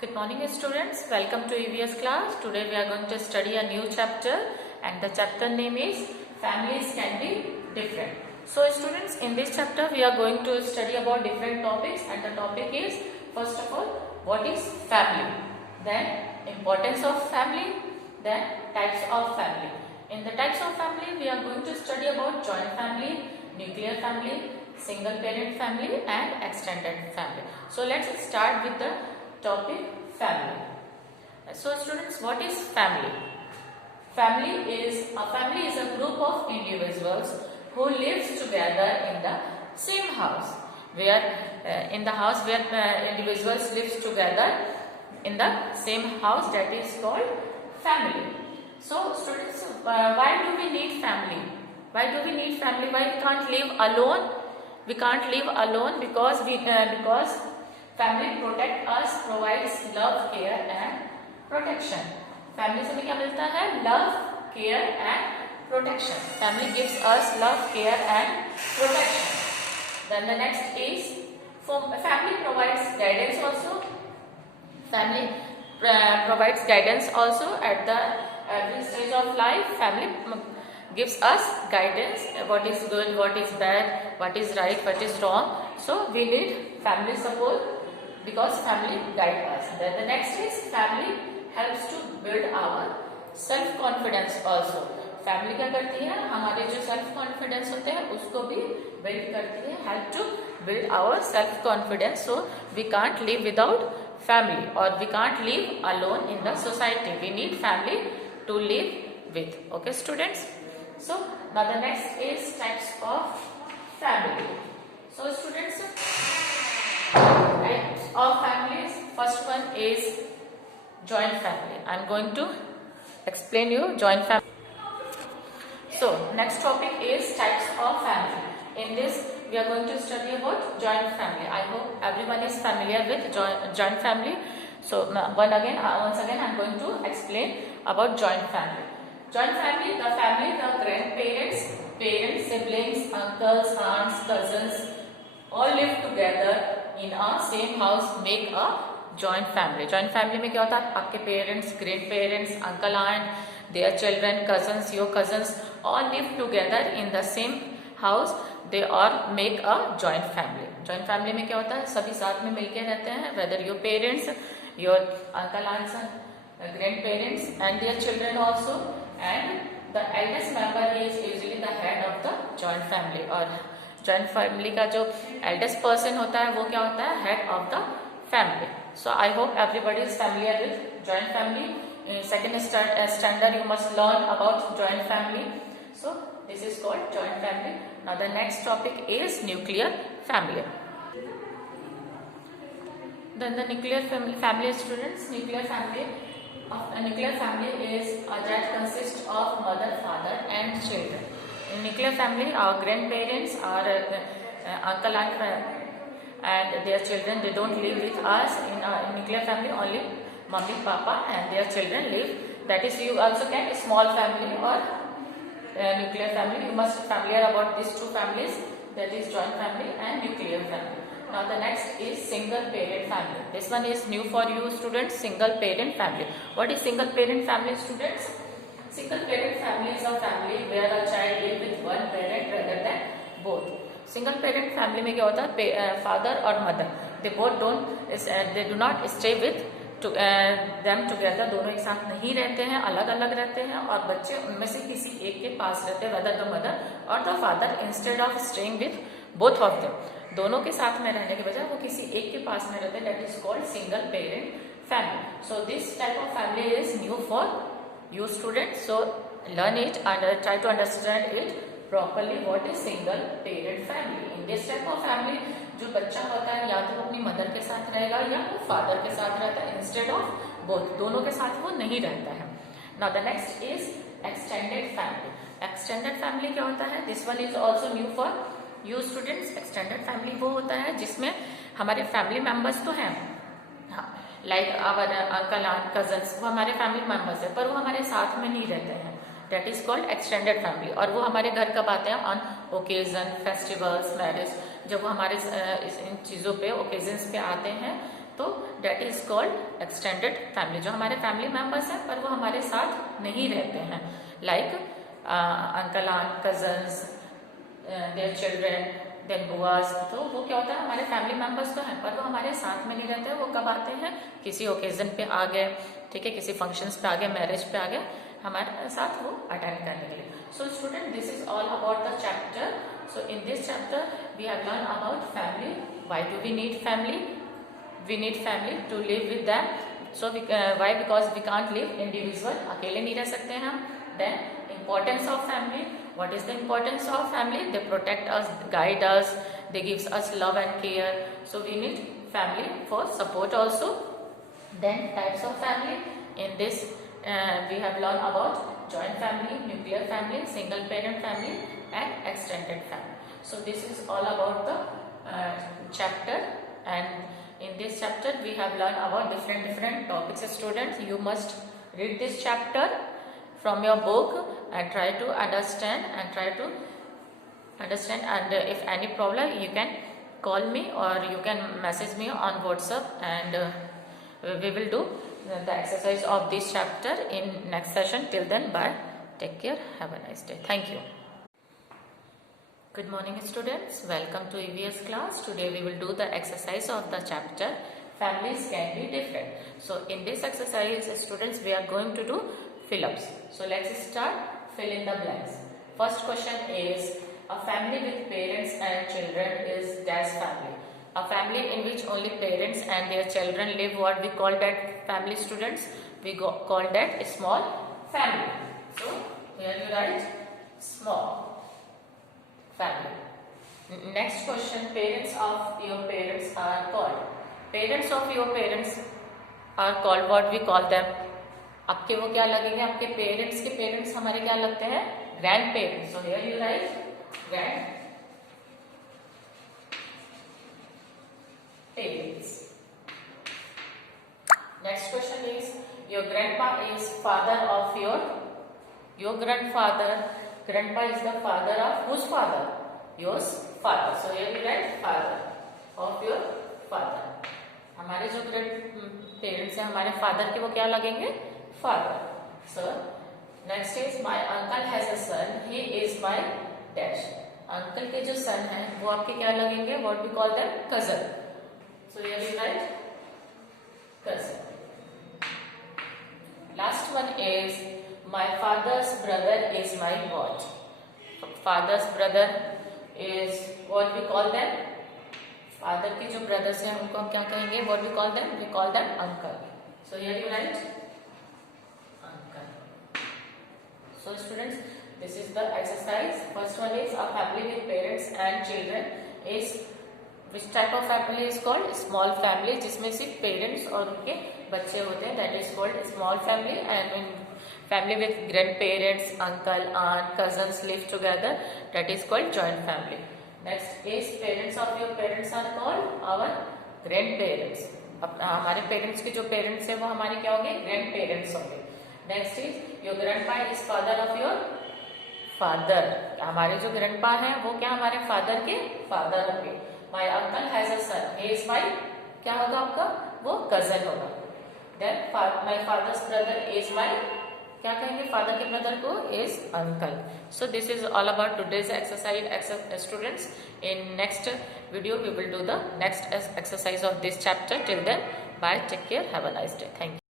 Good morning students, welcome to EVS class. Today we are going to study a new chapter and the chapter name is Families Can Be Different. So students, in this chapter we are going to study about different topics and the topic is first of all what is family, then importance of family, then types of family. In the types of family we are going to study about joint family, nuclear family, single parent family and extended family. So let's start with the topic family. So students, what is family? Family is a group of individuals who lives together in the same house, where in the house where individuals lives together in the same house, that is called family. So students, why do we need family? Why do we need family? Why we can't live alone? We can't live alone because family protect us, provides love, care and protection. Family से हमें क्या मिलता है? Love, care and protection. Family gives us love, care and protection. Then the next is family provides guidance also. Family provides guidance also at the every stage of life. Family gives us guidance, what is good, what is bad, what is right, what is wrong. So we need family support because family guide us. Then the next is family helps to build our self confidence also. Family क्या करती है? हमारे जो self confidence होते हैं उसको भी build करती है, help to build our self confidence. So we can't live without family or we can't live alone in the society. We need family to live with. Okay students, so now the next is types of family. So students, types of families, first one is joint family. I'm going to explain you joint family. So next topic is types of family. In this we are going to study about joint family. I hope everyone is familiar with joint family. So once again I am going to explain about joint family. Joint family, the grandparents, parents, siblings, uncles, aunts, cousins all live together in a same house, make a joint family. Joint family में क्या होता है? आपके parents, grandparents, uncle, aunt, their children, cousins, your cousins all live together in the same house. They all make a joint family. Joint family में क्या होता है? सभी साथ में मिलके रहते हैं. Whether your parents, your uncle, aunts, grandparents, and their children also, and the eldest member is usually the head of the joint family. और joint family का जो eldest person होता है वो क्या होता है? Head of the family. So I hope everybody is familiar with joint family. In second standard you must learn about joint family. So this is called joint family. Now the next topic is nuclear family. Then the nuclear family students, nuclear family is that consists of mother, father and children. In nuclear family, our grandparents, our uncle, aunt and their children, they don't live with us. In nuclear family, only mommy, papa and their children live. That is, you also get a small family or nuclear family. You must be familiar about these two families, that is joint family and nuclear family. Now the next is single parent family. This one is new for you students, single parent family. What is single parent family students? Single parent family is a family where a child lives with one parent rather than both. Single parent family में क्या होता है? Father और mother, they do not stay with them together. दोनों एक साथ नहीं रहते हैं, अलग अलग रहते हैं और बच्चे उनमें से किसी एक के पास रहते हैं, whether the mother or the father, instead of staying with both of them. दोनों के साथ में रहने के बजाय वो किसी एक के पास में रहते हैं. That is called single parent family. So this type of family is new for you students. So learn it and try to understand it properly. What is single parent family? In this type of family, जो बच्चा होता है या तो अपनी mother के साथ रहेगा या वो फादर के साथ रहता है, इंस्टेड ऑफ बोथ, दोनों के साथ वो नहीं रहता है. Now the next is extended family. Extended family क्या होता है? This one is also new for you students. Extended family वो होता है जिसमें हमारे फैमिली मेंबर्स तो हैं, हाँ, like our uncle, aunt, cousins, वो हमारे फैमिली मेंबर्स है पर वो हमारे साथ में नहीं रहते हैं. That is called extended family. और वो हमारे घर कब आते हैं? ऑन ओकेजन, फेस्टिवल्स, मैरिज, जब वो हमारे इन चीज़ों पे, ओकेजन्स पे आते हैं तो that is called extended family. जो हमारे फैमिली मेंबर्स हैं पर वो हमारे साथ नहीं रहते हैं, like uncle aunt, cousins, their children, then बुआज। तो वो क्या होता है, हमारे फैमिली मेंबर्स तो हैं पर वो हमारे साथ में नहीं रहते। वो कब आते हैं, किसी ओकेजन पे आ गए, ठीक है, किसी फंक्शंस पे आ गए, मैरिज पे आ गए, हमारे साथ वो अटेंड करने के लिए। So student, this is all about the chapter. So in this chapter we have learn about family. Why do we need family? We need family to live with them. So why? Because we can't live individual, अकेले नहीं रह सकते हम. Then importance of family. What is the importance of family? They protect us, guide us, they gives us love and care. So we need family for support also. Then types of family. In this we have learned about joint family, nuclear family, single parent family and extended family. So this is all about the chapter, and in this chapter we have learned about different topics. Students, you must read this chapter from your book and try to understand, and if any problem you can call me or you can message me on WhatsApp, and we will do the exercise of this chapter in next session. Till then, bye, take care, have a nice day. Thank you. Good morning students, welcome to EVS class. Today we will do the exercise of the chapter Families Can Be Different. So in this exercise students, we are going to do fill-ups. So let's start. Fill in the blanks. First question is, a family with parents and children is dash family. A family in which only parents and their children live, what we call that family, students? We call that a small family. So here you write small family. Next question, parents of your parents are called. Parents of your parents are called, what we call them? आपके वो क्या लगेंगे, आपके parents के parents हमारे क्या लगते हैं, grand parents. So here you right grand parents. Next question is, your grandpa is father of your grandfather. Grandpa is the father of whose father? Yours father. So here we write father of your father. हमारे जो grand parents हैं, हमारे father के वो क्या लगेंगे, father. So next is, my uncle has a son, he is my dash. Uncle के जो सन हैं वो आपके क्या लगेंगे, what we call them, cousin. So here we write cousin. Last one is, my father's brother is my what? Father's brother is what we call them? Father के जो brothers हैं उनको हम क्या कहेंगे, what we call them? We call them uncle. So here you write uncle. So students, this is the exercise. First one is, a family with parents and children is, which type of family is called? Small family, जिसमें सिर्फ parents और उनके बच्चे होते हैं, that is called small family. And in family with grandparents, uncle, aunt, cousins live together, that is called joint family. Next is, parents of your parents are called our grandparents. हमारे parents के जो parents हैं वो हमारे क्या होंगे, grand parents होंगे. Next is, your grandpa is father of your father. हमारे जो ग्रैंडपा हैं वो क्या हमारे फादर के फादर होंगे. My uncle has a son, he is my, क्या होगा आपका, वो कजन होगा. Then my father's brother is my, क्या कहेंगे, फादर के ब्रदर को is uncle. So this is all about today's exercise students. In next video we will do the next exercise of this chapter. Till then, bye, take care, have a nice day. Thank you.